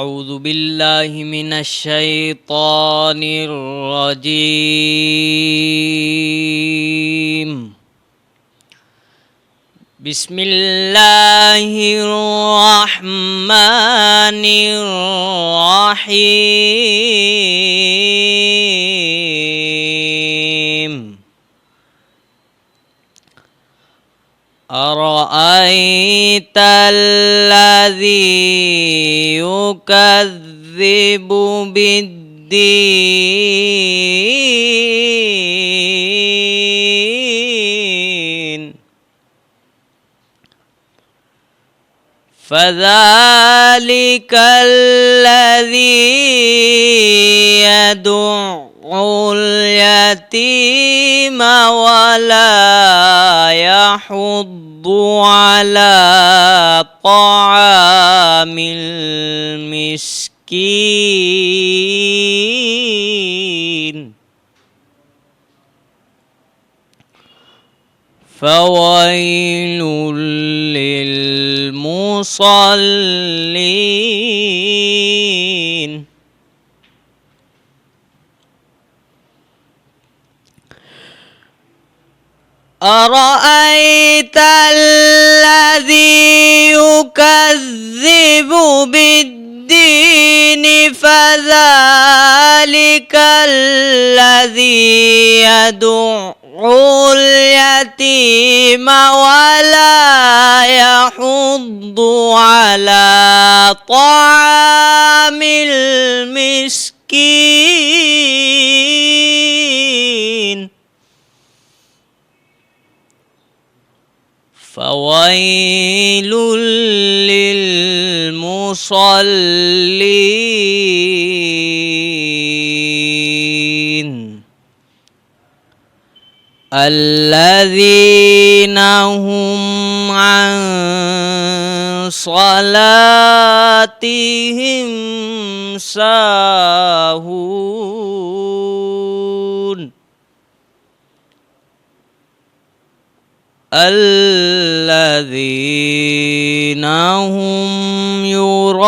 أعوذ بالله من الشيطان الرجيم. بسم الله الرحمن الرحيم. أرأيت الذي يكذب بالدين فذلك الذي يدعو اليتيم ولا يحض على طعام المسكين فويل للمصلين. أرأيت الذي يكذب بالدين فذلك الذي يدعو اليتيم ولا يحض على طعام المسكين فويل للمصلين الذين هم عن صلاتهم ساهون الذين هم يراءون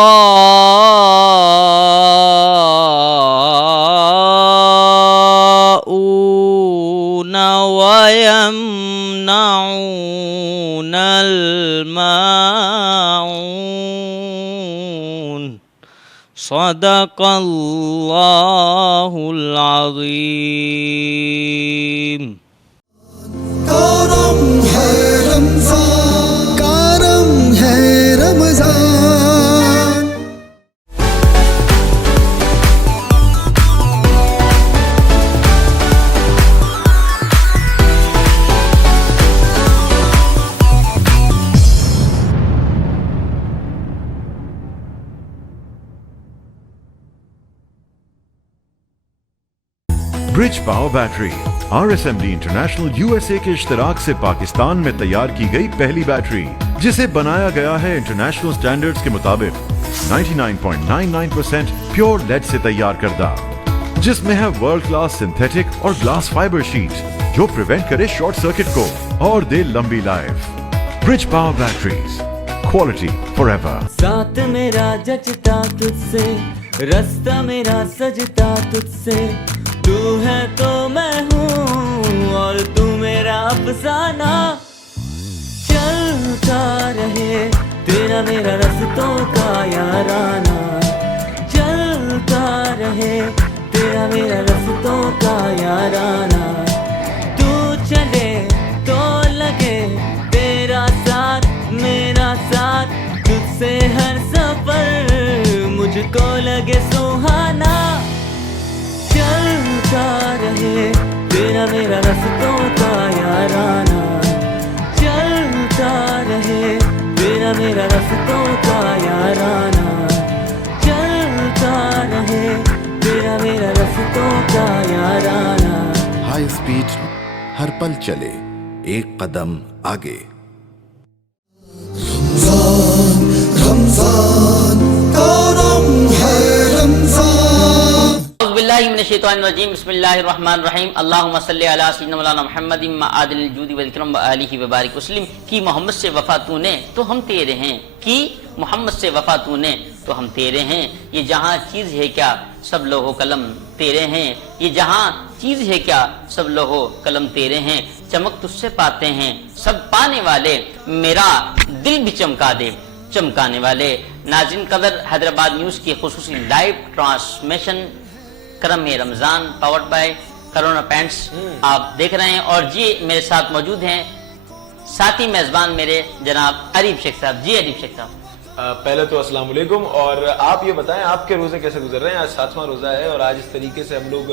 ويمنعون الماعون. صدق الله العظيم. کرم ہے رمضان، کرم ہے Ramzan. Bridge power battery RSMD international USA کے اشتراک سے پاکستان میں تیار کی گئی پہلی بیٹری، جسے بنایا گیا ہے انٹرنیشنل سٹینڈرڈز کے مطابق 99.99% پیور لیڈ سے تیار کردہ، جس میں ہے ورلڈ کلاس سنتھیٹک اور گلاس فائبر شیٹ جو پریونٹ کرے شارٹ سرکٹ کو اور دے لمبی life. Bridge power batteries, quality for ever. ساتھ میرا جچتا تجھ سے، رستہ میرا سجتا تجھ سے، تو ہے تو میں ہوں اور تو میرا افسانہ. چلتا رہے تیرا میرا رستوں کا یارانہ، چلتا رہے تیرا میرا رستوں کا یارانہ. تو چلے تو لگے تیرا ساتھ میرا ساتھ، تجھ سے ہر سفر مجھ کو لگے سہانا. چلتا رہے تیرا میرا رستوں کا یارانہ، چلتا رہے تیرا میرا رستوں کا یارانہ، چلتا رہے تیرا میرا رستوں کا یارانہ. ہائی اسپیڈ ہر پل چلے ایک قدم آگے. رمضان رمضان کرم ہے رمضان. اعوذ باللہ من الشیطان الرجیم. بسم اللہ الرحمن الرحیم. اللہم صلی علی سیدنا مولانا محمد معادل الجود والاکرام وآلہ وبارک وسلم. کی محمد سے وفا تو نے تو ہم تیرے ہیں، کی محمد سے وفا تو نے تو ہم تیرے ہیں، یہ جہاں چیز ہے کیا سب لوح و قلم تیرے ہیں، یہ جہاں چیز ہے کیا سب لوح و قلم تیرے ہیں، چمک تجھ سے پاتے ہیں سب پانے والے، میرا دل بھی چمکا دے چمکانے والے۔ ناظرین قدر، حیدرآباد نیوز کی خصوصی لائیو ٹرانسمیشن کرم Ramzan powered by Corona paints آپ دیکھ رہے ہیں، اور جی میرے ساتھ موجود ہیں ساتھی میزبان میرے جناب عریف شیخ صاحب۔ جی عریف شیخ صاحب، پہلے تو السلام علیکم، اور آپ یہ بتائیں آپ کے روزے کیسے گزر رہے ہیں؟ آج 7واں روزہ ہے اور آج اس طریقے سے ہم لوگ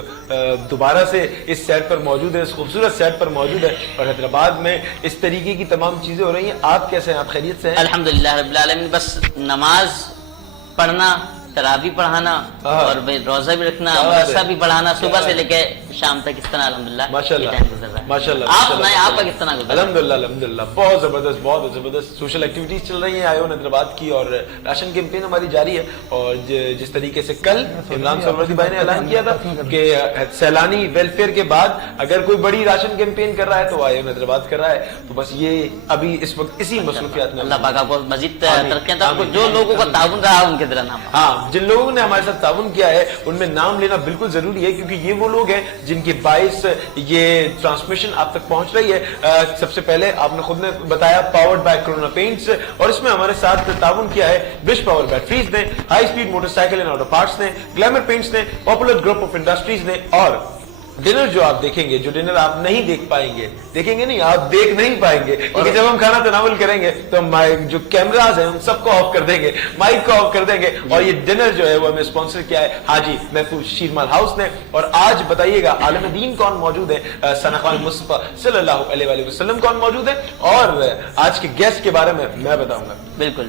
دوبارہ سے اس سیٹ پر موجود ہیں، اس خوبصورت سیٹ پر موجود ہیں، اور حیدرآباد میں اس طریقے کی تمام چیزیں ہو رہی ہیں۔ آپ کیسے ہیں؟ آپ خیریت سے ہیں؟ الحمدللہ رب العالمین، بس نماز پڑھنا، تراویح پڑھانا اور روزہ بھی رکھنا، مدرسہ بھی پڑھانا، صبح سے لے کے شام تک، اس طرح الحمدللہ ماشاءاللہ ماشاءاللہ۔ آپ سنائیں آپ کا کس طرح گزر رہا ہے؟ الحمدللہ بہت زبردست، بہت زبردست سوشل ایکٹیویٹیز چل رہی ہیں آئیون حیدرآباد کی، اور راشن کیمپین ہماری جاری ہے، اور جس طریقے سے کل عمران سروردی بھائی نے اعلان کیا تھا کہ سیلانی ویلفیئر کے بعد اگر کوئی بڑی راشن کیمپین کر رہا ہے تو آئیون حیدرآباد کر رہا ہے، تو بس یہ ابھی اس وقت اسی مصروفیات میں اللہ پاک آپ کو مزید ترقیاں عطا فرمائے۔ جو لوگوں کا تعاون رہا ان کے ذرا نام، ہاں جن لوگوں نے ہمارے ساتھ تعاون کیا ہے ان میں نام لینا بالکل ضروری ہے، کیونکہ یہ وہ لوگ ہیں جن کے باعث یہ ٹرانسمیشن آپ تک پہنچ رہی ہے۔ سب سے پہلے آپ نے خود نے بتایا پاورڈ بائی کرونا پینٹس، اور اس میں ہمارے ساتھ تعاون کیا ہے برش پاور بیٹریز نے، high speed motor cycle and auto parts نے، گلیمر پینٹس نے، پاپولر گروپ آف انڈسٹریز نے، اور ڈنر جو آپ دیکھیں گے، جو ڈنر آپ نہیں دیکھ پائیں گے، دیکھیں گے نہیں، آپ دیکھ نہیں پائیں گے، کیونکہ جب ہم کھانا تناول کریں گے تو جو کیمراز ہیں ان سب کو آف کر دیں گے، مائک کو آف کر دیں گے، اور یہ ڈنر جو ہے وہ ہمیں اسپانسر کیا ہے حاجی محفوظ شیرمال ہاؤس نے۔ اور آج بتائیے گا عالم دین کون موجود ہے؟ ثنا خان مصطفیٰ صلی اللہ علیہ وآلہ وسلم کون موجود ہے؟ اور آج کے گیسٹ کے بارے میں بتاؤں گا۔ بالکل،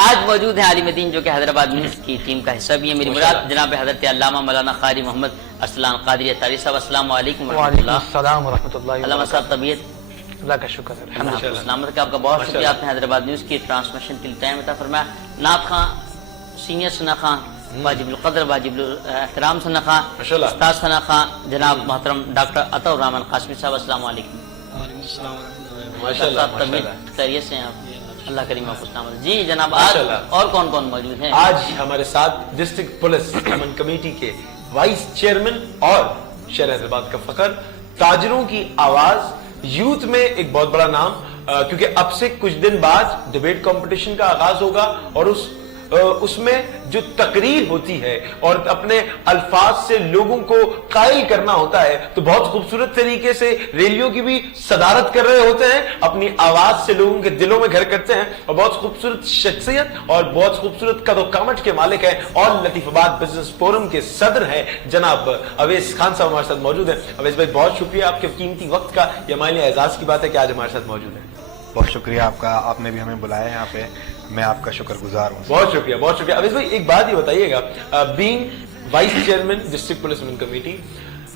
آج موجود ہیں عالم دین جو کہ حیدرآباد نیوز کی ٹیم کا حصہ بھی ہے۔ میری مراد جناب حضرت علامہ مولانا قاری محمد ارسلان قادری اطاری صاحب، السلام علیکم ورحمۃ اللہ۔ السلام ورحمۃ اللہ علامہ صاحب طبیعت؟ اللہ کا شکر ہے، الحمدللہ سلامت کا، آپ کا بہت شکریہ، آپ نے حیدرآباد نیوز کی ٹرانسمیشن کے لیے ٹائم عطا فرمایا۔ نعت خان، سینئر ثنا خان، واجب القدر واجب الاحترام ثنا خان، استاد ثنا خان، جناب محترم ڈاکٹر عطا الرحمن قاسمی صاحب، السلام علیکم۔ ماشاءاللہ طبیعت خیریت سے ہیں آپ؟ اللہ کریم آپ کو سلامت۔ جی جناب، آج اور کون کون موجود ہیں؟ آج ہمارے ساتھ ڈسٹرکٹ پولیس امن کمیٹی کے وائس چیئرمین اور شہر حیدرآباد کا فخر، تاجروں کی آواز، یوتھ میں ایک بہت بڑا نام، کیونکہ اب سے کچھ دن بعد ڈیبیٹ کمپٹیشن کا آغاز ہوگا، اور اس میں جو تقریر ہوتی ہے اور اپنے الفاظ سے لوگوں کو قائل کرنا ہوتا ہے، تو بہت خوبصورت طریقے سے ریلیوں کی بھی صدارت کر رہے ہوتے ہیں، اپنی آواز سے لوگوں کے دلوں میں گھر کرتے ہیں، اور بہت خوبصورت شخصیت اور بہت خوبصورت قد و قامت کے مالک ہیں، اور لطیف آباد بزنس فورم کے صدر ہیں جناب اویس خان صاحب ہمارے ساتھ موجود ہیں۔ اویس بھائی بہت شکریہ آپ کے قیمتی وقت کا، یہ ہمارے لیے اعزاز کی بات ہے کہ آج ہمارے ساتھ موجود ہیں۔ بہت شکریہ آپ کا، آپ نے بھی ہمیں بلایا یہاں پہ، میں آپ کا شکر گزار ہوں۔ بہت شکریہ، بہت شکریہ۔ اویس بھائی ایک بات یہ بتائیے گا، being vice chairman district police امن کمیٹی،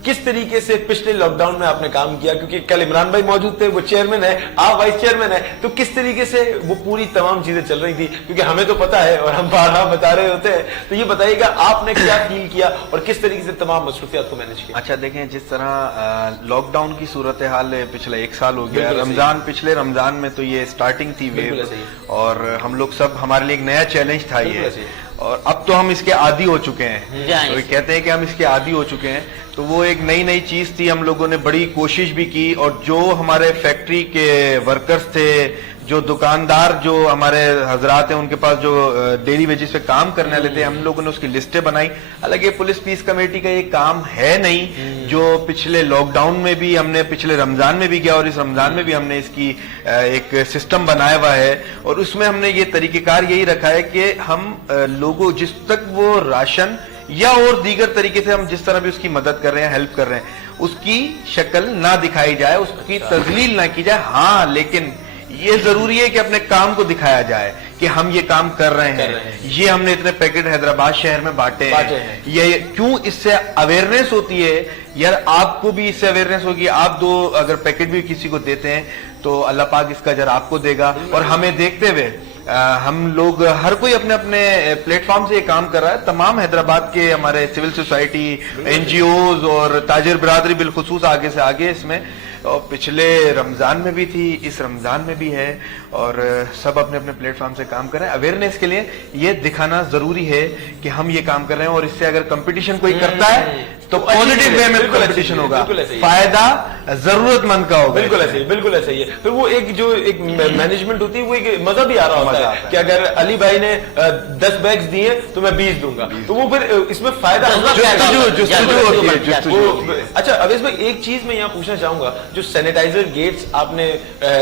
کس طریقے سے پچھلے لاک ڈاؤن میں آپ نے کام کیا؟ کیونکہ کل عمران بھائی موجود تھے، وہ چیئرمین ہے، آپ وائس چیئرمین ہیں، تو کس طریقے سے وہ پوری تمام چیزیں چل رہی تھی؟ کیونکہ ہمیں تو پتا ہے اور ہم بارہا بتا رہے ہوتے ہیں، تو یہ بتائیے گا آپ نے کیا فیل کیا اور کس طریقے سے تمام مصروفیات کو مینج کیا؟ اچھا دیکھیں، جس طرح لاک ڈاؤن کی صورتحال پچھلے 1 سال ہو گیا، رمضان پچھلے رمضان میں تو یہ سٹارٹنگ تھی ویو، اور ہم لوگ سب، ہمارے لیے ایک نیا چیلنج تھا یہ، اور اب تو ہم اس کے عادی ہو چکے ہیں، تو کہتے ہیں کہ ہم اس کے عادی ہو چکے ہیں، تو وہ ایک نئی چیز تھی، ہم لوگوں نے بڑی کوشش بھی کی، اور جو ہمارے فیکٹری کے ورکرز تھے، جو دکاندار، جو ہمارے حضرات ہیں، ان کے پاس جو ڈیلی ویجز پہ کام کرنے والے تھے، ہم لوگوں نے اس کی لسٹیں بنائی۔ حالانکہ پولیس پیس کمیٹی کا یہ کام ہے نہیں، جو پچھلے لاک ڈاؤن میں بھی ہم نے پچھلے رمضان میں بھی کیا، اور اس رمضان میں بھی ہم نے اس کی ایک سسٹم بنایا ہوا ہے، اور اس میں ہم نے یہ طریقہ کار یہی رکھا ہے کہ ہم لوگوں جس تک وہ راشن یا اور دیگر طریقے سے ہم جس طرح بھی اس کی مدد کر رہے ہیں، ہیلپ کر رہے ہیں، اس کی شکل نہ دکھائی جائے، اس کی تذلیل نہ کی جائے، ہاں لیکن یہ ضروری ہے کہ اپنے کام کو دکھایا جائے کہ ہم یہ کام کر رہے ہیں، یہ ہم نے اتنے پیکٹ حیدرآباد شہر میں بانٹے ہیں، یہ کیوں، اس سے اویئرنیس ہوتی ہے، یار آپ کو بھی اس سے اویئرنیس ہوگی، آپ 2 اگر پیکٹ بھی کسی کو دیتے ہیں تو اللہ پاک اس کا اجر آپ کو دے گا، اور ہمیں دیکھتے ہوئے ہم لوگ ہر کوئی اپنے اپنے پلیٹ فارم سے یہ کام کر رہا ہے، تمام حیدرآباد کے ہمارے civil society, N G Os اور تاجر برادری بالخصوص آگے سے آگے اس میں، اور پچھلے رمضان میں بھی تھی، اس رمضان میں بھی ہے، اور سب اپنے اپنے پلیٹ فارم سے کام کریں. اویئرنیس کے لیے یہ دکھانا ضروری ہے کہ ہم یہ کام کر رہے ہیں, اور اس سے اگر کمپٹیشن کوئی کرتا ہے تو پازیٹیو وے میں کمپٹیشن ہوگا, فائدہ ضرورت مند کا ہوگا. بالکل ایسے ہی, بالکل ایسا ہی ہے. پھر وہ ایک جو ایک مینجمنٹ ہوتی ہے وہ ایک مزہ بھی آ رہا ہوتا ہے کہ اگر علی بھائی نے 10 بیگز دیے تو میں 20 دوں گا, تو وہ پھر اس میں فائدہ اچھا. اویس بھائی ایک چیز میں یہاں پوچھنا چاہوں گا, جو سینیٹائزر گیٹس آپ نے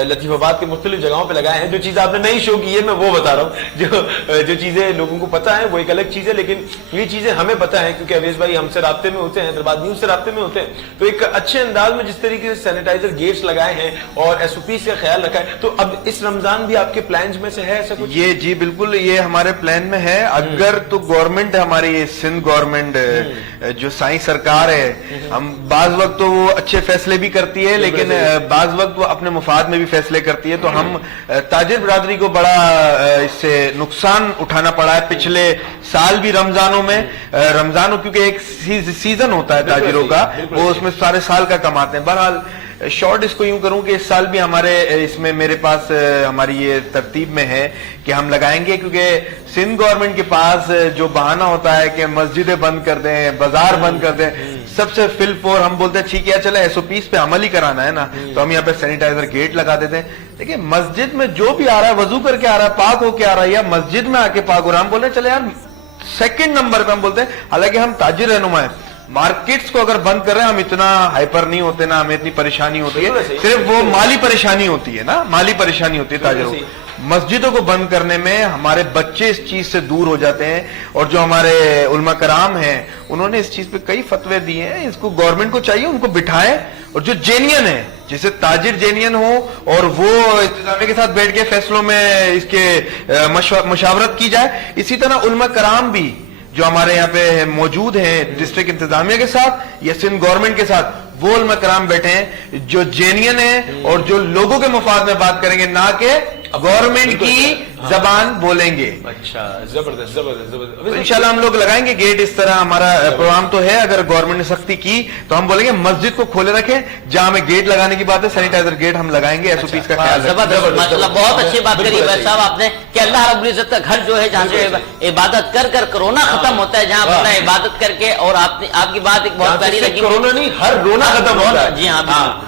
لطیف آباد کے مختلف جگہوں پہ لگائے ہیں, جو چیز آپ نے نہیں شو کی ہے میں وہ بتا رہا ہوں. جو چیزیں لوگوں کو پتا ہے وہ ایک الگ چیز ہے, لیکن یہ چیزیں ہمیں پتا ہے کیونکہ اویس بھائی ہم سے رابطے میں ہوتے ہیں, حیدرآباد نیوز سے رابطے میں ہوتے ہیں. تو ایک اچھے انداز میں جس طریقے سے سینیٹائزر گیٹس لگائے ہیں اور ایس او پی کا خیال رکھا ہے, تو اب اس رمضان بھی آپ کے پلانز میں سے ہے ایسا کچھ؟ یہ جی بالکل, یہ ہمارے پلان میں ہے. اگر تو گورنمنٹ ہماری سندھ گورنمنٹ جو سائیں سرکار ہے, ہم بعض وقت تو وہ اچھے فیصلے بھی کرتی ہے, لیکن بعض وقت وہ اپنے مفاد میں بھی فیصلے کرتی ہے. تو ہم تاجر برادری کو بڑا اس سے نقصان اٹھانا پڑا ہے پچھلے سال بھی رمضانوں میں. رمضانوں کیونکہ ایک سیزن ہوتا ہے تاجروں کا, وہ اس میں سارے سال کا کماتے ہیں. بہرحال شارٹ اس کو یوں کروں کہ اس سال بھی ہمارے اس میں میرے پاس ہماری یہ ترتیب میں ہے کہ ہم لگائیں گے, کیونکہ سندھ گورنمنٹ کے پاس جو بہانہ ہوتا ہے کہ مسجدیں بند کر دیں, بازار بند کر دیں, سب سے فل فور ہم بولتے ہیں ٹھیک ہے چلے ایس او پیز پہ عمل ہی کرانا ہے نا, تو ہم یہاں پہ سینیٹائزر گیٹ لگا دیتے ہیں. دیکھیں مسجد میں جو بھی آ رہا ہے وضو کر کے آ رہا ہے, پاک ہو کے آ رہا ہے, یا مسجد میں آ کے پاک ہو رہا ہے, ہم بولتے ہیں چلے یار سیکنڈ نمبر پہ ہم بولتے ہیں, حالانکہ ہم تاجر رہنما ہیں, مارکیٹس کو اگر بند کر رہے ہیں ہم اتنا ہائپر نہیں ہوتے نا, ہمیں اتنی پریشانی ہوتی ہے, صرف وہ مالی پریشانی ہوتی ہے نا, مالی پریشانی ہوتی ہے تاجروں کو. مسجدوں کو بند کرنے میں ہمارے بچے اس چیز سے دور ہو جاتے ہیں, اور جو ہمارے علماء کرام ہیں انہوں نے اس چیز پہ کئی فتوے دیے ہیں. اس کو گورنمنٹ کو چاہیے ان کو بٹھائے, اور جو جینین ہے جیسے تاجر جینین ہو اور وہ انتظامیہ کے ساتھ بیٹھ کے فیصلوں میں اس کے مشاورت کی جائے, اسی طرح علماء کرام بھی جو ہمارے یہاں پہ موجود ہیں ڈسٹرکٹ انتظامیہ کے ساتھ یا سندھ گورنمنٹ کے ساتھ, وہ علماء کرام بیٹھے ہیں جو جینین ہیں اور جو لوگوں کے مفاد میں بات کریں گے, نہ کہ گورنمنٹ کی زبان بولیں گے. اچھا زبردست زبردست زبردست. انشاءاللہ ہم لوگ لگائیں گے گیٹ. اس طرح ہمارا پروگرام تو ہے, اگر گورنمنٹ نے سختی کی تو ہم بولیں گے مسجد کو کھولے رکھیں, جہاں ہمیں گیٹ لگانے کی بات ہے سینیٹائزر گیٹ ہم لگائیں گے, ایس او پیز کا خیال رکھیں. زبردست ماشاءاللہ, بہت اچھی بات کری بھائی صاحب آپ نے کہ اللہ رب العزت کا گھر جو ہے جہاں سے عبادت کر کر کرونا ختم ہوتا ہے, جہاں اپنا عبادت کر کے, اور آپ کی بات ایک بہت پیاری لگی, کرونا نہیں ہر رونا ختم ہوتا ہے. جی ہاں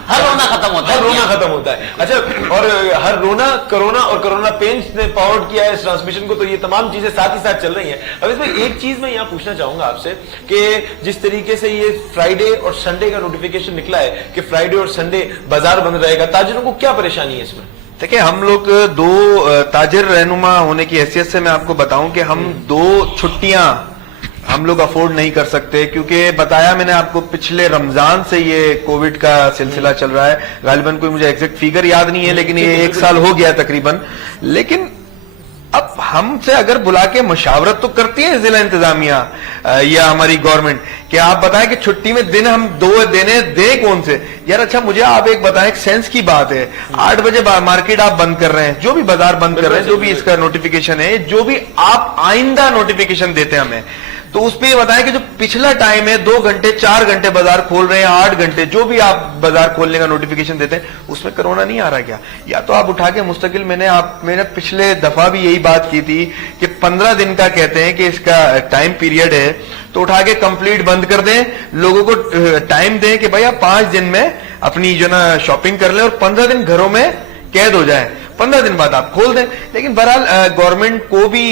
ہر رونا ختم ہوتا ہے, ہر رونا ختم ہوتا ہے. اچھا, اور ہر رونا کرونا اور کرونا پینس نے فارورڈ کیا ہے اس ٹرانسمیشن کو, تو یہ تمام چیزیں ساتھ ہی ساتھ چل رہی ہیں. اب اس میں ایک چیز میں یہاں پوچھنا چاہوں گا آپ سے کہ جس طریقے سے یہ فرائیڈے اور سنڈے کا نوٹیفیکیشن نکلا ہے کہ فرائیڈے اور سنڈے بازار بند رہے گا, تاجروں کو کیا پریشانی ہے اس میں؟ دیکھیں ہم لوگ دو تاجر رہنما ہونے کی حیثیت سے میں آپ کو بتاؤں کہ ہم 2 چھٹیاں ہم لوگ افورڈ نہیں کر سکتے, کیونکہ بتایا میں نے آپ کو پچھلے رمضان سے یہ کووڈ کا سلسلہ چل رہا ہے. غالباً کوئی مجھے ایگزیکٹ فیگر یاد نہیں ہے, لیکن یہ 1 سال ہو گیا تقریباً. لیکن اب ہم سے اگر بلا کے مشاورت تو کرتی ہے ضلع انتظامیہ یا ہماری گورنمنٹ کہ آپ بتائیں کہ چھٹی میں دن ہم 2 دینے دیں کون سے. یار اچھا مجھے آپ ایک بتائیں, ایک سینس کی بات ہے, 8 بجے مارکیٹ آپ بند کر رہے ہیں, جو بھی بازار بند کر رہے ہیں, جو بھی اس کا نوٹیفیکیشن ہے, جو بھی آپ آئندہ نوٹیفیکیشن دیتے ہیں ہمیں, تو اس پہ یہ بتائیں کہ جو پچھلا ٹائم ہے 2 گھنٹے 4 گھنٹے بازار کھول رہے ہیں, 8 گھنٹے جو بھی آپ بازار کھولنے کا نوٹیفیکیشن دیتے ہیں, اس میں کرونا نہیں آ رہا کیا؟ یا تو آپ اٹھا کے مستقل, میں نے پچھلے دفعہ بھی یہی بات کی تھی کہ 15 دن کا کہتے ہیں کہ اس کا ٹائم پیریڈ ہے, تو اٹھا کے کمپلیٹ بند کر دیں, لوگوں کو ٹائم دیں کہ بھائی آپ 5 دن میں اپنی جو نا شاپنگ کر لیں اور 15 دن گھروں میں قید ہو جائیں, 15 دن بعد آپ کھول دیں. لیکن بہرحال گورنمنٹ کو بھی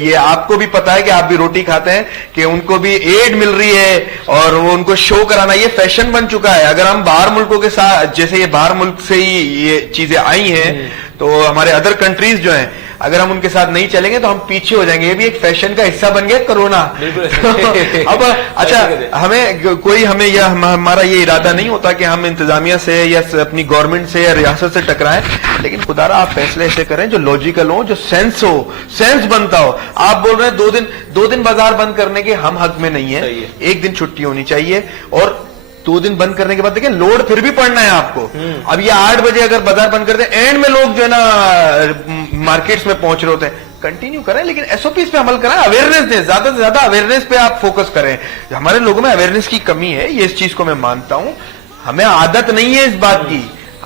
یہ آپ کو بھی پتا ہے کہ آپ بھی روٹی کھاتے ہیں کہ ان کو بھی ایڈ مل رہی ہے اور وہ ان کو شو کرانا یہ فیشن بن چکا ہے. اگر ہم باہر ملکوں کے ساتھ, جیسے یہ باہر ملک سے ہی یہ چیزیں آئی ہیں, تو ہمارے ادر کنٹریز جو ہیں, اگر ہم ان کے ساتھ نہیں چلیں گے تو ہم پیچھے ہو جائیں گے. یہ بھی ایک فیشن کا حصہ بن گیا کرونا. اب اچھا ہمیں یہ ہمارا یہ ارادہ نہیں ہوتا کہ ہم انتظامیہ سے یا اپنی گورنمنٹ سے یا ریاست سے ٹکرائیں, لیکن خدا آپ فیصلے ایسے کریں جو لاجیکل ہو, جو سینس بنتا ہو. آپ بول رہے ہیں 2 دن بازار بند کرنے کے, ہم حق میں نہیں ہے. 1 دن چھٹی ہونی چاہیے, اور 2 دن بند کرنے کے بعد دیکھیں لوڈ پھر بھی پڑنا ہے آپ کو. اب یہ 8 بجے اگر بازار بند کر دیں, اینڈ میں لوگ جو ہے نا مارکیٹس میں پہنچ رہے ہوتے ہیں, کنٹینیو کریں, لیکن ایس او پیز پہ عمل کریں, اویئرنیس دیں, زیادہ سے زیادہ اویئرنیس پہ آپ فوکس کریں. ہمارے لوگوں میں اویئرنیس کی کمی ہے, یہ اس چیز کو میں مانتا ہوں. ہمیں عادت نہیں ہے اس بات کی,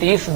30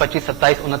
25, 27, 29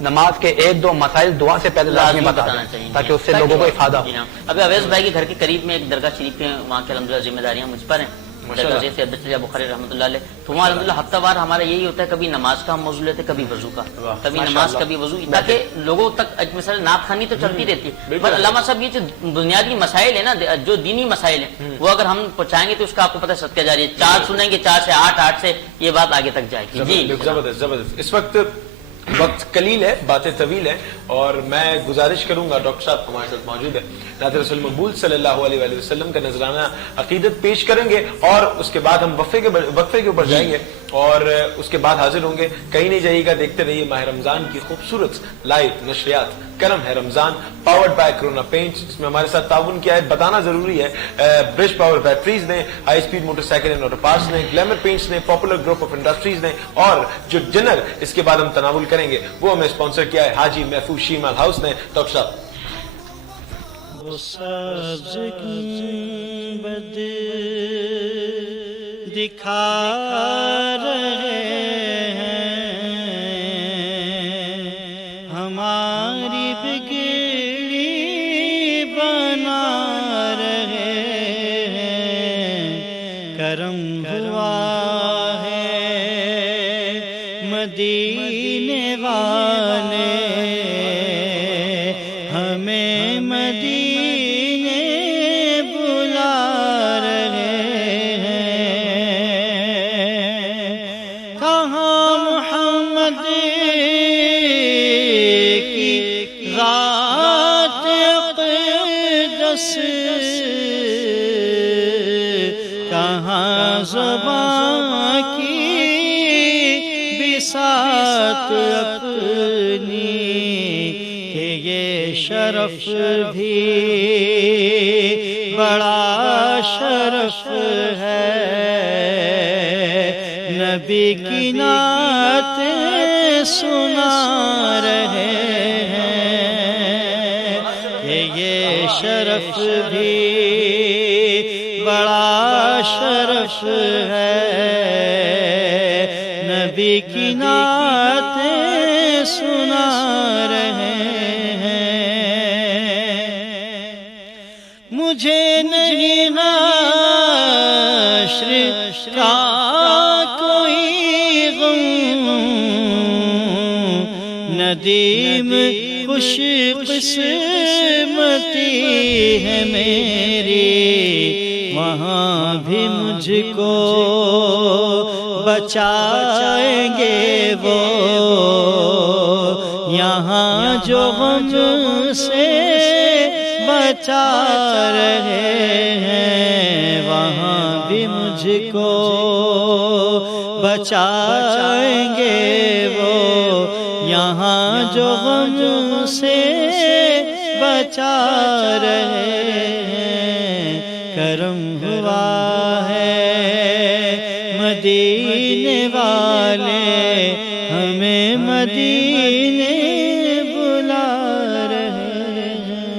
نماز کے ایک دو مسائل دعا سے پہلے لازمی بتانا چاہیے تاکہ اس سے لوگوں کو افادہ ہو. جی ہاں. ابھی اویس بھائی کے گھر کے قریب میں ایک درگاہ شریف ہے, وہاں کے الحمدللہ ذمہ داریاں مجھ پر ہیں. درگاہ سے عبداللہ بخاری رحمۃ اللہ علیہ, تو وہاں الحمدللہ ہفتہ وار ہمارا یہی ہوتا ہے, کبھی نماز کا ہم موضوع لیتے, کبھی وضو کا, کبھی نماز کبھی وضو, تاکہ لوگوں تک مثلا نعت خوانی تو چلتی رہتی ہے. پر علامہ صاحب یہ جو بنیادی مسائل ہیں نا, جو دینی مسائل ہیں, وہ اگر ہم پہنچائیں گے تو اس کا آپ کو پتہ صدقہ جاری ہے. 4 سنیں گے, 4 سے 8, 8 سے یہ بات آگے تک جائے گی. جی زبردست زبردست. اس وقت قلیل ہے, باتیں طویل ہیں, اور میں گزارش کروں گا, ڈاکٹر صاحب ہمارے ساتھ موجود ہے, نعت رسول مقبول صلی اللہ علیہ وآلہ وسلم کا نذرانہ عقیدت پیش کریں گے, اور اس کے بعد ہم وقفے کے اوپر جائیں گے, اور اس کے بعد حاضر ہوں گے. کہیں نہیں جائیے گا, دیکھتے رہیے ماہ رمضان کی خوبصورت لائیو نشریات. کرم ہے رمضان پاورڈ بائی کرونا پینٹس, جس میں ہمارے ساتھ تعاون کیا ہے بتانا ضروری ہے. برج پاور بیٹریز نے, high speed motor cycle and auto parts نے, گلیمر پینٹس نے, پاپولر گروپ آف انڈسٹریز نے, اور جو ڈنر اس کے بعد ہم تناول کریں گے وہ ہمیں اسپانسر کیا ہے حاجی محفوظ شیمال ہاؤس نے. ڈاکٹر صاحب دکھا رہے ہیں ہماری بگڑی بنا رہے ہیں. کرم ہوا ہے مدینے والے, ہمیں مدینے بلا رہے ہیں. کہاں محمد کی ذات اقدس, کہاں زبان کی بساط اپنی, کہ یہ شرف بھی بڑا شرف ہے. نبی کی نعت سنا رہے ہیں, کہ یہ شرف بھی بڑا شرف ہے. نبی کی نعت سنا رہے ہیں. مجھے نہیں حشر کا کوئی غم, ندیم خوش قسمتی ہے میری, وہاں بھی مجھ کو بچائیں گے وہ, یہاں جو غم سے بچا رہے ہیں, وہاں بھی مجھ کو بچائیں گے وہ, یہاں جو غم سے بچا رہے ہیں. کرم ہوا ہے مدینے والے, ہمیں مدینے بلا رہے ہیں.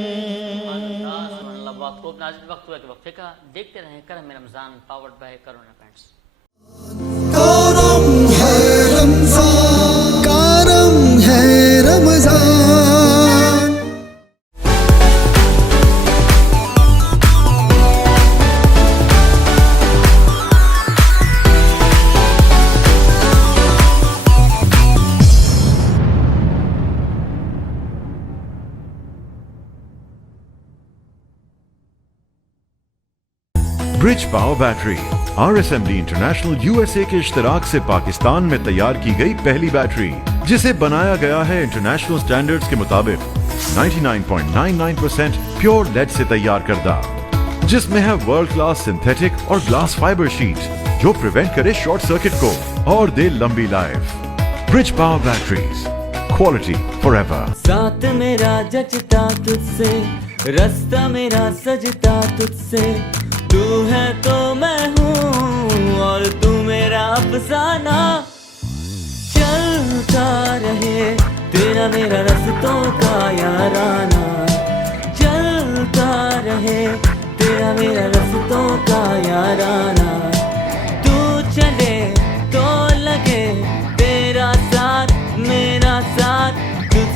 بہت خوب ناظرین, وقت ہوا کہ وقفے کا. دیکھتے رہیں کرم Ramzan powered by Corona paints. کرم ہے رمضان, کرم ہے Ramzan. Bridge power battery RSMD international USA کے اشتراک سے پاکستان میں تیار کی گئی پہلی بیٹری, جسے بنایا گیا ہے انٹرنیشنل سٹینڈرڈز کے مطابق 99.99% پیور لیڈ سے تیار کردہ, جس میں ہے ورلڈ کلاس سنتھیٹک اور گلاس فائبر شیٹ جو پریونٹ کرے شارٹ سرکٹ کو اور دے لمبی life. Bridge power batteries, quality for ever. ساتھ میرا جچتا تجھ سے, رستہ میرا سجتا تجھ سے, تو ہے تو میں ہوں اور تو میرا افسانہ. چلتا رہے تیرا میرا رستوں کا یارانہ, چلتا رہے تیرا میرا رستوں کا یارانہ. تو چلے تو لگے تیرا ساتھ میرا ساتھ,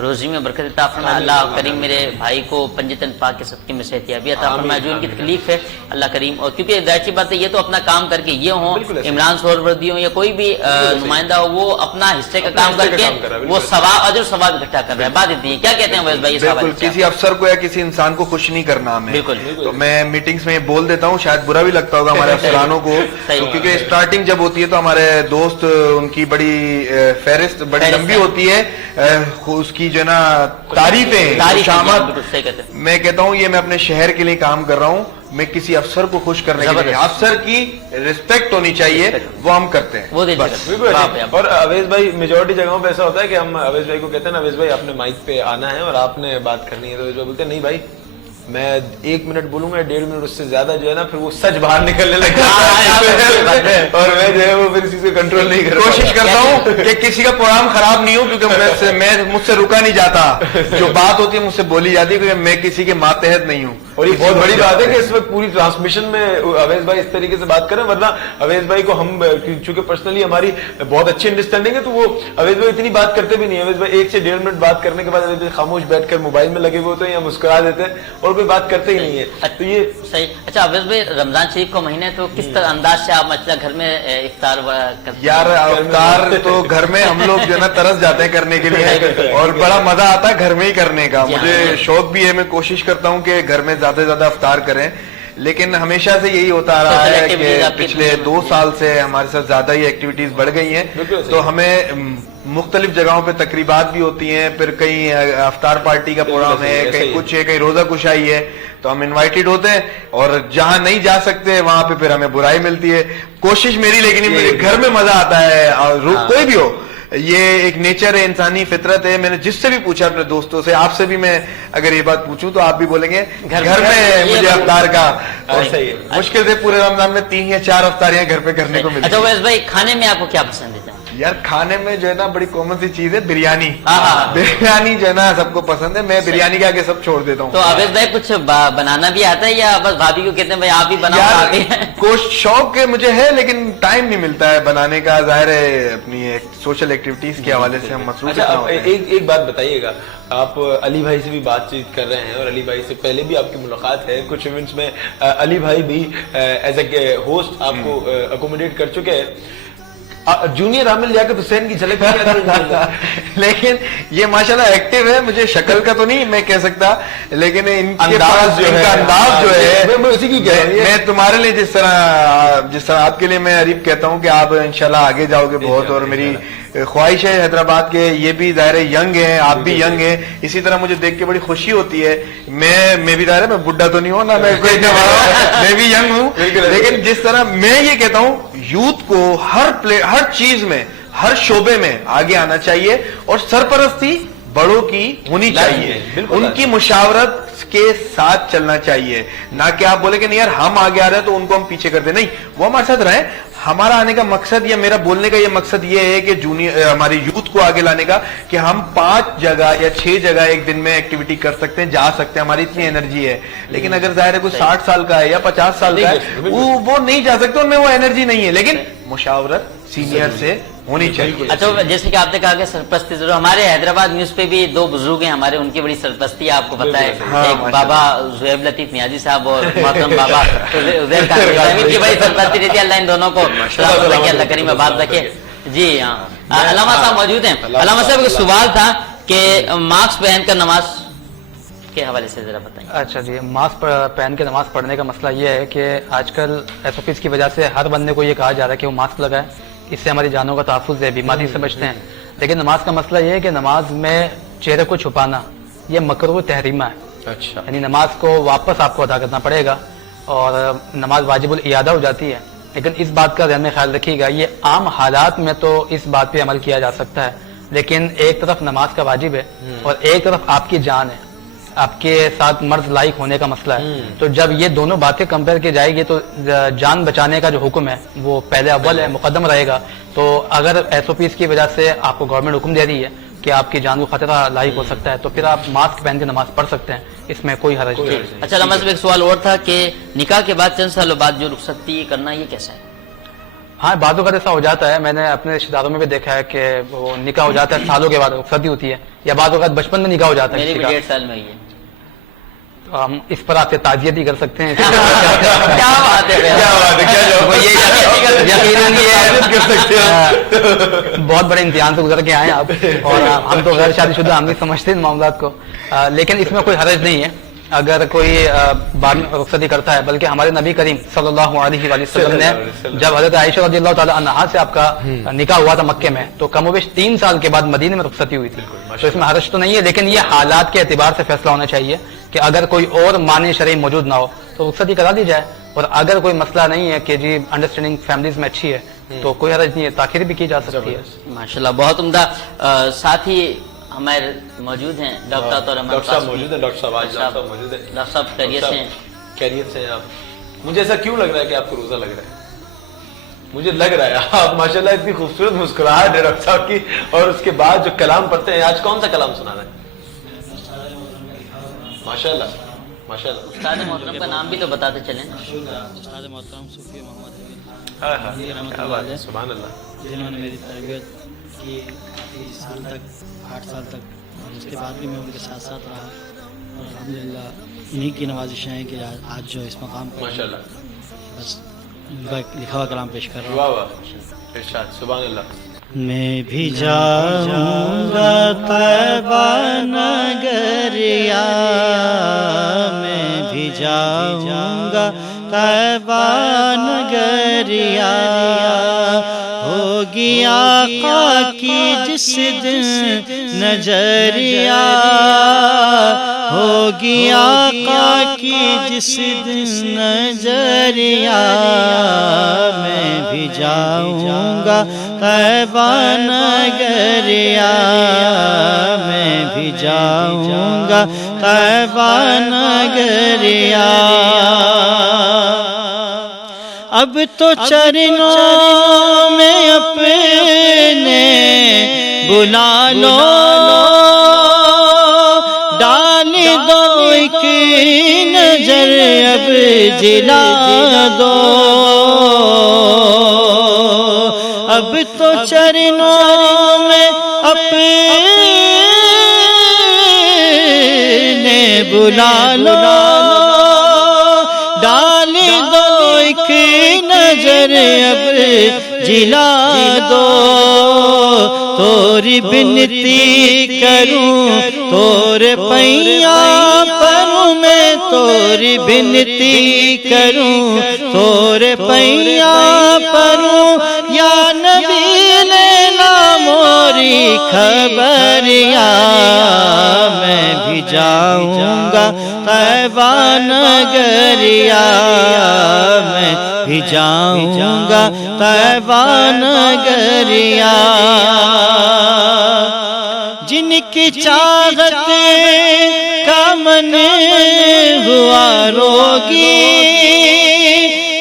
روزی میں برکت عطا فرمائے. اللہ کریم میرے بھائی کو پنجتن پاک کے صدقے میں صحت یابی عطا فرمائے. جو ان کی تکلیف ہے اللہ کریم, اور کیونکہ ظاہر سی بات ہے یہ تو اپنا کام کر کے یہ ہوں, عمران سہروردی ہوں یا کوئی بھی نمائندہ ہو, وہ اپنا حصے کا کام کر کے وہ ثواب اجر ثواب اکٹھا کر رہا ہے. بات اتنی ہے. کیا کہتے ہیں ویس بھائی؟ بالکل, کسی افسر کو یا کسی انسان کو خوش نہیں کرنا ہمیں. بالکل, تو میں میٹنگز میں بول دیتا ہوں, شاید برا بھی لگتا ہوگا ہمارے افسرانوں کو, کیونکہ اسٹارٹنگ جب ہوتی ہے تو ہمارے دوست ان کی بڑی فہرست بڑی لمبی ہوتی ہے, اس کی جو ہے نا تعریفیں شامت. میں کہتا ہوں یہ میں اپنے شہر کے لیے کام کر رہا ہوں, میں کسی افسر کو خوش کرنے کے لیے, افسر کی ریسپیکٹ ہونی چاہیے, وہ ہم کرتے ہیں. وہ اور اویس بھائی میجورٹی جگہوں پہ ایسا ہوتا ہے کہ ہم اویس بھائی کو کہتے ہیں نا, اویس بھائی آپ نے مائک پہ آنا ہے اور آپ نے بات کرنی ہے, تو اویس بھائی بولتے ہیں نہیں بھائی میں 1 منٹ بولوں گا, 1.5 منٹ, اس سے زیادہ جو ہے نا پھر وہ سچ باہر نکلنے لگتا ہے, اور میں جو ہے وہ پھر اسی سے کنٹرول نہیں کر, کوشش کرتا ہوں کہ کسی کا پروگرام خراب نہیں ہو, کیونکہ مجھ سے رکا نہیں جاتا, جو بات ہوتی ہے مجھ سے بولی جاتی ہے, کیونکہ میں کسی کے ماتحت نہیں ہوں. اور یہ بہت بڑی بات ہے کہ اس وقت پوری ٹرانسمیشن میں اویس بھائی اس طریقے سے بات کریں, ورنہ اویس بھائی کو ہم چونکہ پرسنلی ہماری بہت اچھی انڈرسٹینڈنگ ہے, تو وہ اویس بھائی اتنی بات کرتے بھی نہیں. اویس بھائی 1 سے 1.5 منٹ بات کرنے کے بعد اویس بھائی خاموش بیٹھ کر موبائل میں لگے ہوئے ہوتے ہیں یا مسکرا دیتے ہیں اور کوئی بات کرتے ہی نہیں ہے. تو یہ صحیح. اچھا اویس بھائی رمضان شریف کا مہینہ ہے, تو کس طرح انداز سے آپ مطلب گھر میں افطار کرتے ہیں؟ یار افطار تو گھر میں ہم لوگ جو ہے نا ترس جاتے ہیں کرنے کے لیے, اور بڑا مزہ آتا ہے گھر میں ہی کرنے کا. مجھے شوق بھی ہے, میں کوشش کرتا ہوں کہ گھر میں زیادہ سے زیادہ افطار کریں, لیکن ہمیشہ سے یہی ہوتا رہا ہے کہ پچھلے 2 سال سے ہمارے ساتھ زیادہ ہی ایکٹیویٹیز بڑھ گئی ہیں, تو ہمیں مختلف جگہوں پہ تقریبات بھی ہوتی ہیں, پھر کہیں افطار پارٹی کا پروگرام ہے, کہیں کچھ ہے, کہیں روزہ کشائی ہے, تو ہم انوائٹڈ ہوتے ہیں, اور جہاں نہیں جا سکتے وہاں پہ پھر ہمیں برائی ملتی ہے. کوشش میری, لیکن میرے گھر میں مزہ آتا ہے, کوئی بھی ہو, یہ ایک نیچر ہے, انسانی فطرت ہے. میں نے جس سے بھی پوچھا اپنے دوستوں سے, آپ سے بھی میں اگر یہ بات پوچھوں تو آپ بھی بولیں گے گھر میں مجھے افطار کا مشکل سے پورے رمضان میں 3 یا 4 افطاریاں گھر پہ کرنے کو ملتی. اچھا اویس بھائی کھانے میں آپ کو کیا پسند ہے؟ یار کھانے میں جو ہے نا بڑی کامن سی چیز ہے بریانی. بریانی جو ہے نا سب کو پسند ہے, میں بریانی کے آگے سب چھوڑ دیتا ہوں. تو اویس بھائی کچھ بنانا بھی آتا ہے یا بس بھابھی کو کہتے ہیں بھائی آپ ہی بناؤ؟ کوشش شوق مجھے ہے, لیکن ٹائم نہیں ملتا ہے بنانے کا. ظاہر ہے اپنی سوشل ایکٹیویٹیز کے حوالے سے ہم مصروف ہیں. ایک بات بتائیے گا, آپ علی بھائی سے بھی بات چیت کر رہے ہیں, اور علی بھائی سے پہلے بھی آپ کی ملاقات ہے کچھ ایونٹس میں, علی بھائی بھی ایز اے ہوسٹ آپ کو اکوموڈیٹ کر چکے ہیں. جونیئر عامل لیاقت حسین کی جھلک لیکن یہ ماشاءاللہ ایکٹیو ہے, مجھے شکل کا تو نہیں میں کہہ سکتا, لیکن ان کا انداز جو ہے میں تمہارے لیے جس طرح آپ کے لیے میں عریب کہتا ہوں کہ آپ انشاءاللہ آگے جاؤ گے بہت, اور میری خواہش ہے حیدرآباد کے, یہ بھی ظاہر ینگ ہیں, آپ بھی ینگ ہیں, اسی طرح مجھے دیکھ کے بڑی خوشی ہوتی ہے. میں بھی ظاہر ہے میں بڈھا تو نہیں ہوں نا, میں بھی ینگ ہوں, لیکن جس طرح میں یہ کہتا ہوں یوتھ کو ہر چیز میں, ہر شعبے میں آگے آنا چاہیے, اور سرپرستی بڑوں کی ہونی چاہیے, ان کی مشاورت کے ساتھ چلنا چاہیے, نہ کہ آپ بولے کہ نہیں یار ہم آگے آ رہے ہیں تو ان کو ہم پیچھے کر دیں. نہیں, وہ ہمارے ساتھ رہیں. ہمارا آنے کا مقصد یا میرا بولنے کا یہ مقصد یہ ہے کہ ہماری یوتھ کو آگے لانے کا, کہ ہم 5 جگہ یا 6 جگہ ایک دن میں ایکٹیویٹی کر سکتے ہیں, جا سکتے ہیں, ہماری اتنی انرجی ہے. لیکن اگر ظاہر ہے کوئی 60 سال کا ہے یا 50 سال کا ہے, وہ نہیں جا سکتے, ان میں وہ انرجی نہیں ہے, لیکن مشاورت سینئر سے ہونی چاہیے. اچھا جیسے کہ آپ نے کہا کہ سرپرستی ضرور, ہمارے حیدرآباد نیوز پہ بھی 2 بزرگ ہیں ہمارے, ان کی بڑی سرپرستی ہے, آپ کو پتا ہے, ایک بابا زہیب لطیف نیازی صاحب اور محترم بابا عزیر قادری کی بڑی سرپرستی رہتی ہے. اللہ ان دونوں کو سلامت رکھے, اللہ کریم آباد رکھے. جی ہاں, علامہ صاحب موجود ہیں. علامہ صاحب ایک سوال تھا کہ ماسک پہن کر نماز کے حوالے سے ذرا بتائیں. اچھا جی, ماسک پہن کے نماز پڑھنے کا مسئلہ یہ ہے کہ آج کل SOPs کی وجہ سے ہر بندے کو یہ کہا جا رہا ہے کہ وہ ماسک لگائے, اس سے ہماری جانوں کا تحفظ ہے, بیماری سے بچتے ہیں. لیکن نماز کا مسئلہ یہ ہے کہ نماز میں چہرے کو چھپانا یہ مکروہ تحریمہ ہے. اچھا, یعنی نماز کو واپس آپ کو ادا کرنا پڑے گا, اور نماز واجب الاعادہ ہو جاتی ہے. لیکن اس بات کا ذہن میں خیال رکھیے گا, یہ عام حالات میں تو اس بات پہ عمل کیا جا سکتا ہے, لیکن ایک طرف نماز کا واجب ہے اور ایک طرف آپ کی جان ہے, آپ کے ساتھ مرض لائق ہونے کا مسئلہ ہے. تو جب یہ دونوں باتیں کمپیئر کی جائے گی تو جان بچانے کا جو حکم ہے وہ پہلے اول ہے, مقدم رہے گا. تو اگر SOPs کی وجہ سے آپ کو گورنمنٹ حکم دے رہی ہے کہ آپ کی جان کو خطرہ لاحق ہو سکتا ہے, تو پھر آپ ماسک پہن کے نماز پڑھ سکتے ہیں, اس میں کوئی حرج نہیں. اچھا علامہ صاحب ایک سوال اور تھا کہ نکاح کے بعد چند سالوں بعد جو رخصتی کرنا یہ کیسا ہے؟ ہاں بعض اوقات ایسا ہو جاتا ہے، میں نے اپنے رشتے داروں میں بھی دیکھا ہے کہ وہ نکاح ہو جاتا ہے سالوں کے بعد رخصتی ہوتی ہے، یا بعض اوقات بچپن میں نکاح ہو جاتا ہے میرے کسی بھی کا۔ 1.5 سال میں ہی ہے۔ تو ہم اس پر آپ سے تعزیت ہی کر سکتے ہیں۔ کیا بات ہے، یقیناً بہت بڑے امتحان سے گزر کے آئے ہیں آپ، اور ہم تو غیر شادی شدہ ہم نہیں سمجھتے ان معاملات کو، لیکن اس میں کوئی حرج نہیں ہے اگر کوئی بعد میں رخصتی کرتا ہے، بلکہ ہمارے نبی کریم صلی اللہ علیہ وآلہ وسلم نے جب حضرت عائشہ رضی اللہ تعالی عنہا سے آپ کا نکاح ہوا تھا مکے میں، تو کم و بیش 3 سال کے بعد مدینے میں رخصتی ہوئی تھی، تو اس میں حرج تو نہیں ہے، لیکن یہ حالات کے اعتبار سے فیصلہ ہونا چاہیے کہ اگر کوئی اور مانع شرعی موجود نہ ہو تو رخصتی کرا دی جائے، اور اگر کوئی مسئلہ نہیں ہے کہ جی انڈرسٹینڈنگ فیملیز میں اچھی ہے تو کوئی حرج نہیں ہے، تاخیر بھی کی جا سکتی ہے۔ ماشاءاللہ بہت عمدہ۔ ساتھی ہمارے موجود ہیں ڈاکٹر ڈاکٹر صاحب موجود ہیں، ڈاکٹر صاحب آج ڈاکٹر صاحب موجود ہیں۔ ڈاکٹر صاحب خیریت سے ہیں؟ خیریت سے ہیں آپ؟ مجھے ایسا کیوں لگ رہا ہے کہ آپ کو روزہ لگ رہا ہے؟ مجھے لگ رہا ہے آپ ماشاءاللہ اتنی خوبصورت مسکراہٹ ہے ڈاکٹر صاحب کی، اور اس کے بعد جو کلام پڑھتے ہیں، آج کون سا کلام سنا رہے ہیں؟ ماشاءاللہ ماشاءاللہ۔ استاد محترم کا نام بھی تو بتاتے چلیں۔ استاد محترم صوفی محمد ہاں ہاں کیا بات ہے، سبحان اللہ۔ جنہوں نے میری تربیت کی 30 سال تک، 8 سال تک، اور اس کے بعد بھی میں ان کے ساتھ ساتھ رہا، اور الحمدللہ انہی کی نوازشیں ہیں کہ آج جو اس مقام پر ماشاءاللہ، بس ان کا ایک لکھا ہوا کلام پیش کر رہا ہوں۔ واہ واہ، ارشاد، سبحان اللہ۔ میں بھی جاؤں گا طیبہ نگریا، میں بھی جاؤں گا طیبہ نگریا، ہوگی آقا کی جس دن نظریہ، ہوگی آقا کی جس دن نظریہ، میں بھی جاؤں گا طیبہ نگریا، میں بھی جاؤں گا طیبہ نگریا، اب تو چرنوں میں اپنے بلا لو، ڈال دو ایک نظر اب جلا دو، اب تو چرنوں میں اپنے بلا لو، ڈال دو ایک نظر اب جلا دو، توری بنتی کروں تور پیاں پروں میں، توری بنتی کروں تور پیاں پروں، یا نبی لینا موری خبریا، میں بھی جاؤں گا طیبہ نگریا، میں بھی جاؤں گا طیبہ نگریا، جن کی چاہت کا من ہوا روگی،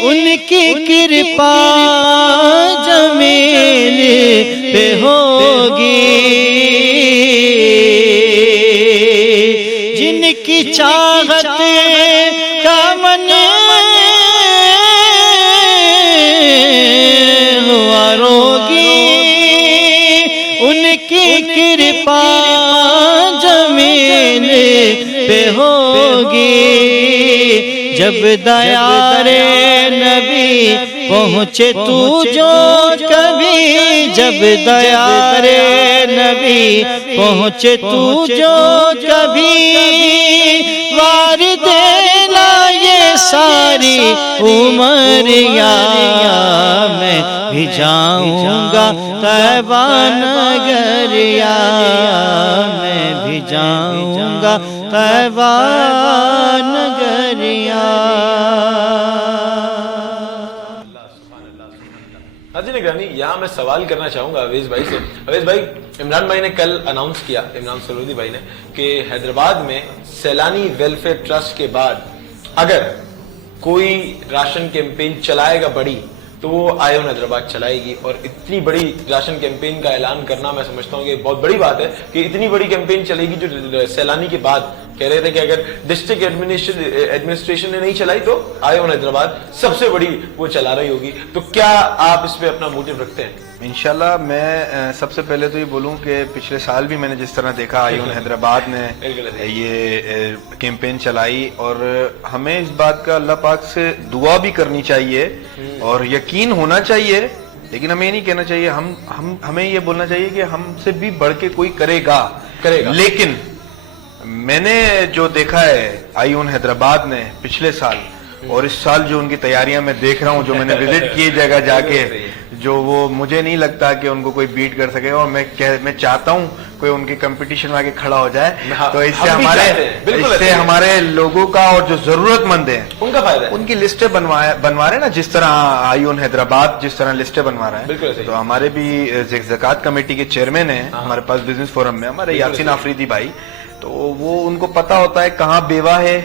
ان کی کرپا جمیل پہ ہوگی، جن کی چاہت کا من ہوا روگی، ان کی کرپا جمیل پہ ہوگی، جب دیار نبی پہنچے تو جو کبھی، جب دیار نبی پہنچے تو جو کبھی، وار دینا یہ ساری عمریا، میں بھی جاؤں گا طیبہ نگریا، میں بھی جاؤں گا طیبہ نگریا۔ حاضرین گرامی، یہاں میں سوال کرنا چاہوں گا اویس بھائی سے۔ اویس بھائی، عمران بھائی نے کل اناؤنس کیا، عمران سرودی بھائی نے، کہ حیدرآباد میں سیلانی ویلفیئر ٹرسٹ کے بعد اگر کوئی راشن کیمپین چلائے گا بڑی تو وہ آئیون حیدرآباد چلائے گی، اور اتنی بڑی راشن کیمپین کا اعلان کرنا میں سمجھتا ہوں کہ بہت بڑی بات ہے کہ اتنی بڑی کیمپین چلے گی جو سیلانی کے بعد کہہ رہے تھے کہ اگر ڈسٹرکٹ ایڈمنسٹریشن نے نہیں چلائی تو آئیون حیدرآباد سب سے بڑی وہ چلا رہی ہوگی. تو کیا آپ اس پہ اپنا موٹو رکھتے ہیں؟ انشاءاللہ میں سب سے پہلے تو یہ بولوں کہ پچھلے سال بھی میں نے جس طرح دیکھا آئیون حیدرآباد نے یہ کیمپین چلائی، اور ہمیں اس بات کا اللہ پاک سے دعا بھی کرنی چاہیے اور یقین ہونا چاہیے، لیکن ہمیں یہ نہیں کہنا چاہیے، ہمیں یہ بولنا چاہیے کہ ہم سے بھی بڑھ کے کوئی کرے گا. لیکن میں نے جو دیکھا ہے آئیون حیدرآباد نے پچھلے سال اور اس سال جو ان کی تیاریاں میں دیکھ رہا ہوں، جو میں نے وزٹ کی جگہ جا کے، جو وہ مجھے نہیں لگتا کہ ان کو کوئی بیٹ کر سکے، اور میں چاہتا ہوں کوئی ان کی کمپٹیشن میں آگے کھڑا ہو جائے، تو اس سے ہمارے لوگوں کا اور جو ضرورت مند ہیں ان کا فائدہ ہے. ان کی لسٹیں بنوا رہے ہیں نا، جس طرح آئیون حیدرآباد جس طرح لسٹیں بنوا رہا ہے. تو ہمارے بھی زکوٰۃ کمیٹی کے چیئرمین ہیں ہمارے پاس بزنس فورم میں، ہمارے یاسین آفریدی بھائی، تو وہ ان کو پتا ہوتا ہے کہاں بیوہ ہے،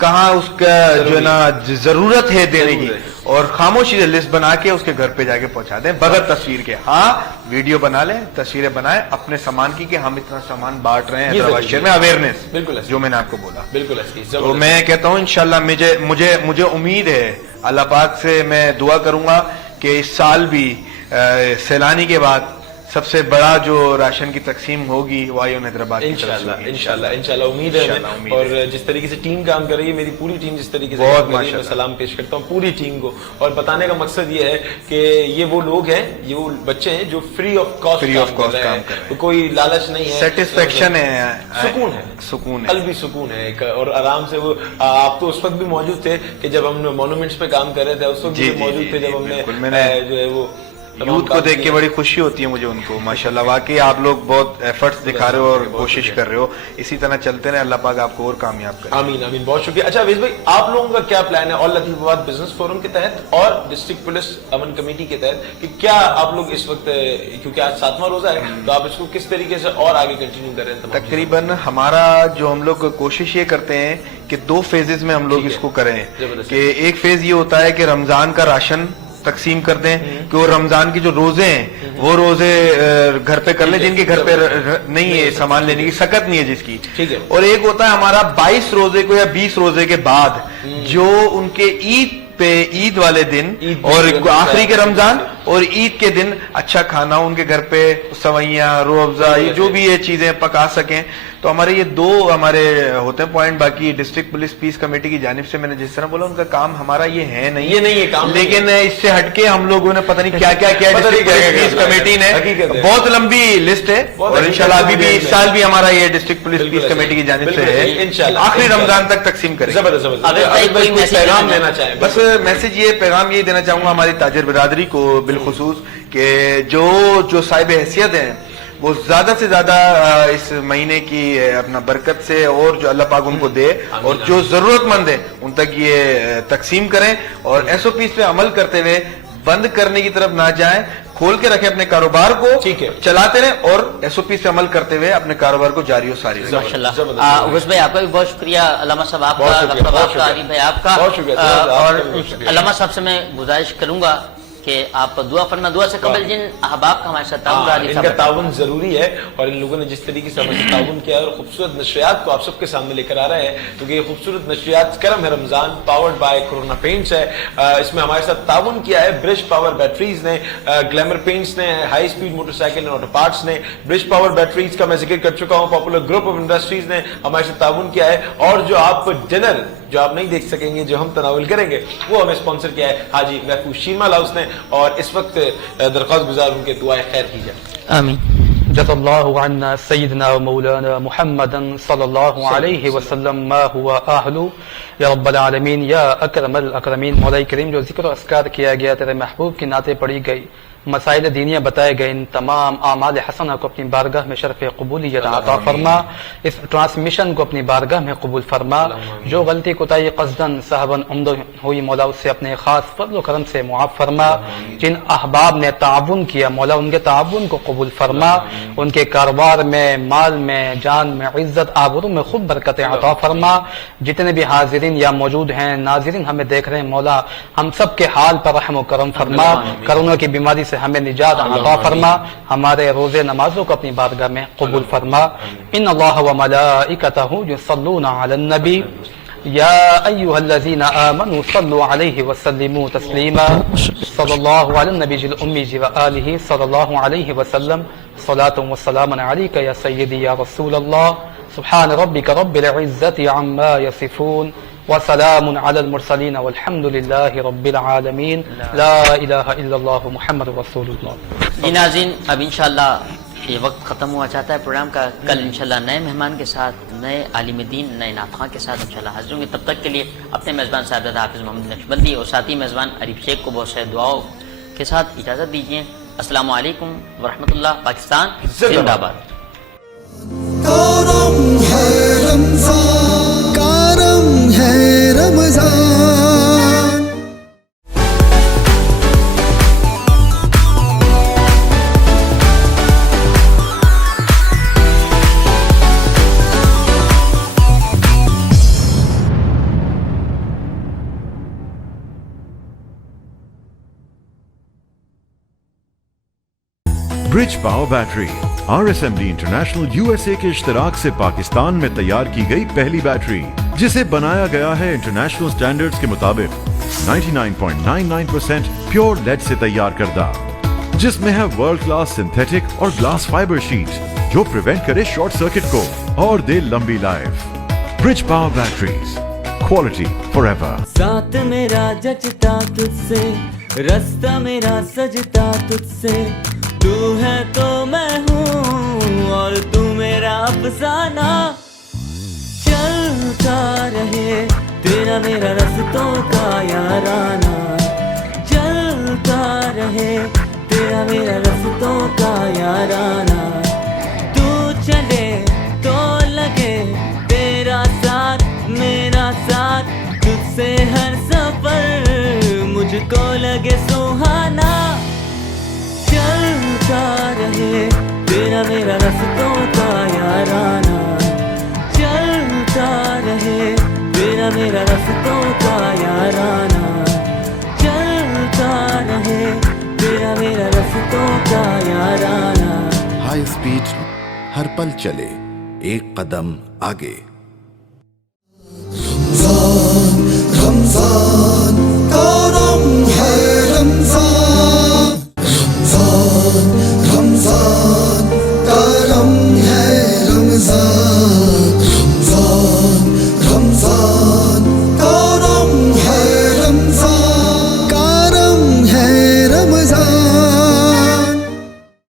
کہاں اس کا جو ہے نا ضرورت ہے دینے کی، اور خاموشی سے لسٹ بنا کے اس کے گھر پہ جا کے پہنچا دیں بغیر تصویر کے. ہاں ویڈیو بنا لیں، تصویریں بنائیں اپنے سامان کی کہ ہم اتنا سامان بانٹ رہے ہیں حیدرآباد شہر میں، اویئرنیس جو میں نے آپ کو بولا. بالکل. تو میں کہتا ہوں انشاءاللہ مجھے امید ہے، اللہ پاک سے میں دعا کروں گا کہ اس سال بھی سیلانی کے بعد سب سے بڑا جو راشن کی تقسیم ہوگی وہ آئیون حیدرآباد کی طرف سے ہوگی. انشاءاللہ امید ہے. اور جس طریقے سے ٹیم کام کر رہی ہے، میری پوری ٹیم جس طریقے سے کام کر رہی ہے، میں سلام پیش کرتا ہوں پوری ٹیم کو. اور بتانے کا مقصد یہ ہے کہ یہ وہ لوگ ہیں، یہ وہ بچے ہیں جو فری آف کاسٹ کام کر رہے ہیں، کوئی لالچ نہیں ہے، سیٹسفیکشن ہے، سکون ہے، قلبی سکون ہے اور آرام سے. وہ آپ تو اس وقت بھی موجود تھے کہ جب ہم مونومنٹس پہ کام کر رہے تھے، اس وقت بھی موجود تھے جب ہم نے جو ہے وہ یوتھ کو دیکھ کے بڑی خوشی ہوتی ہے مجھے ان کو. ماشاءاللہ واقعی آپ لوگ بہت ایفرٹس دکھا رہے ہو اور کوشش کر رہے ہو، اسی طرح چلتے رہے، اللہ پاک آپ کو اور کامیاب کرے. آمین آمین. بہت شکریہ. اچھا اویس بھائی، آپ لوگوں کا کیا پلان ہے اور لطیف آباد بزنس فورم کے تحت اور ڈسٹرکٹ پولیس امن کمیٹی کے تحت کہ کیا آپ لوگ اس وقت، کیونکہ آج 7واں روزہ ہے، تو آپ اس کو کس طریقے سے اور آگے کنٹینیو کر رہے ہیں؟ تقریباً ہمارا جو ہم لوگ کوشش یہ کرتے ہیں کہ 2 فیزز میں ہم لوگ اس کو کریں. کہ ایک فیز یہ ہوتا ہے کہ رمضان کا راشن تقسیم کر دیں، کہ وہ رمضان کی جو روزے ہیں وہ روزے گھر پہ کر لیں جن کے گھر پہ نہیں ہے سامان لینے کی سکت نہیں ہے جس کی. اور ایک ہوتا ہے ہمارا 22 روزے کو یا 20 روزے کے بعد جو ان کے عید والے دن اور آخری کے رمضان اور عید کے دن اچھا کھانا ان کے گھر پہ، سوئیاں، روح افزا، یہ جو بھی یہ چیزیں پکا سکیں. تو ہمارے یہ 2 ہمارے ہوتے ہیں پوائنٹ. باقی ڈسٹرکٹ پولیس پیس کمیٹی کی جانب سے میں نے جس طرح بولا ان کا کام ہمارا یہ ہے نہیں، لیکن اس سے ہٹ کے ہم لوگوں نے پتہ نہیں کیا کیا کیا ڈسٹرکٹ پولیس پیس کمیٹی نے. بہت لمبی لسٹ ہے اور انشاءاللہ ابھی بھی اس سال بھی ہمارا یہ ڈسٹرکٹ پولیس پیس کمیٹی کی جانب سے ہے، آخری رمضان تک تقسیم کریں. پیغام دینا چاہیں؟ بس میسج یہ پیغام یہ دینا چاہوں گا ہماری تاجر برادری کو بالخصوص کہ جو صاحب حیثیت ہیں وہ زیادہ سے زیادہ اس مہینے کی اپنا برکت سے اور جو اللہ پاک ان کو دے اور جو ضرورت مند ہے ان تک یہ تقسیم کریں، اور ایس او پیز پہ عمل کرتے ہوئے بند کرنے کی طرف نہ جائیں، کھول کے رکھیں اپنے کاروبار کو، چلاتے رہیں اور ایس او پی سے عمل کرتے ہوئے اپنے کاروبار کو جاری و ساری رکھیں. ماشاءاللہ. اویس بھائی آپ کا بھی بہت شکریہ، علامہ صاحب آپ کا، ڈاکٹر آپ کا، علی بھائی آپ کا، اور علامہ صاحب سے میں گزارش کروں گا کہ آپ دعا فرما. دعا سے قبل جن احباب کا ہمارے ساتھ تعاون، ان کا تعاون ضروری ہے، اور ان لوگوں نے جس طریقے سے ہمیں تعاون کیا اور خوبصورت نشریات کو آپ سب کے سامنے لے کر آ رہے ہیں، کیونکہ یہ خوبصورت نشریات کرم ہے رمضان پاورڈ بائی کرونا پینٹس ہے. اس میں ہمارے ساتھ تعاون کیا ہے برش پاور بیٹریز نے، گلیمر پینٹس نے، high speed motor cycle auto parts نے. برش پاور بیٹریز کا میں ذکر کر چکا ہوں، پاپولر گروپ آف انڈسٹریز نے ہمارے ساتھ تعاون کیا ہے، اور جو آپ ڈنر جو آپ نہیں دیکھ سکیں گے جو ہم تناول کریں گے وہ ہمیں اسپانسر کیا ہے حاجی محفوظ شیرمال ہاؤس نے. اور اس وقت درخواست گزار ان کے دعائیں خیر کی جائے. آمین. جزا اللہ عنا سیدنا و مولانا محمد صلی اللہ علیہ وسلم ما هو اہلو یا رب العالمین یا اکرم الاکرمین. مولا کریم جو ذکر و اذکار کیا گیا، تیرے محبوب کی نعتیں پڑھی گئی، مسائل دینیہ بتائے گئے، ان تمام اعمال حسنہ کو اپنی بارگاہ میں شرف قبولیت عطا فرما، اس ٹرانسمیشن کو اپنی بارگاہ میں قبول فرما. جو غلطی کوتاہی قصدن صحبن عمد ہوئی مولا اس سے اپنے خاص فضل و کرم سے معاف فرما. جن احباب نے تعاون کیا مولا ان کے تعاون کو قبول فرما، ان کے کاروبار میں، مال میں، جان میں، عزت آبرو میں خوب برکت عطا فرما. جتنے بھی حاضرین یا موجود ہیں، ناظرین ہمیں دیکھ رہے ہیں، مولا ہم سب کے حال پر رحم و کرم فرما. کرونا کی بیماری سے ہمیں نجات عطا فرما, ہمارے روزے نمازوں کو اپنی بارگاہ میں قبول فرما. ان اللہ و ملائکتہ یصلون علی النبی یا ایھا الذین آمنوا صلوا علیہ وسلموا تسلیما. صلی اللہ علی النبی الأمی وآلہ صلی اللہ علیہ وسلم. صلاۃ و سلام علیک یا سیدی یا رسول اللہ. سبحان ربک رب العزة عما یصفون وسلام علی المرسلین والحمد للہ رب العالمین. لا الہ الا اللہ محمد رسول اللہ. جی ناظرین, اب انشاءاللہ یہ وقت ختم ہوا چاہتا ہے پروگرام کا. کل انشاءاللہ نئے مہمان کے ساتھ, نئے عالم دین, نئے نعت خواں کے ساتھ انشاءاللہ حاضر ہوں گے. تب تک کے لیے اپنے میزبان صاحب حافظ محمد نقشبندی اور ساتھی میزبان عریف شیخ کو بہت سے دعاؤں کے ساتھ اجازت دیجیے. السلام علیکم ورحمۃ اللہ. پاکستان زندہ باد. کرم ہے رمضان, کرم ہے Ramzan. Bridge power battery RSMD international USA کے اشتراک سے پاکستان میں تیار کی گئی پہلی بیٹری, جسے بنایا گیا ہے انٹرنیشنل سٹینڈرڈز کے مطابق 99.99% پیور لیڈ سے تیار کردہ, جس میں ہے ورلڈ کلاس سنتھیٹک اور گلاس فائبر شیٹ جو پریونٹ کرے شارٹ سرکٹ کو اور دے لمبی life. Bridge power batteries, quality for ever. ساتھ میرا جچتا تجھ سے, رستہ میرا سجتا تجھ سے. تو ہے تو میں ہوں اور تو میرا افسانہ. چلتا رہے تیرا میرا رستوں کا یارانہ. چلتا رہے تیرا میرا رستوں کا یارانہ. تو چلے تو لگے تیرا ساتھ میرا ساتھ. تجھ سے ہر سفر مجھ کو لگے سہانا. چلتا رہے تیرا میرا رستوں کا یارانہ. چلتا رہے تیرا میرا رستوں کا یارانہ. چلتا رہے تیرا میرا رستوں کا یارانہ. ہائی اسپیڈ ہر پل چلے ایک قدم آگے. رمضان رمضان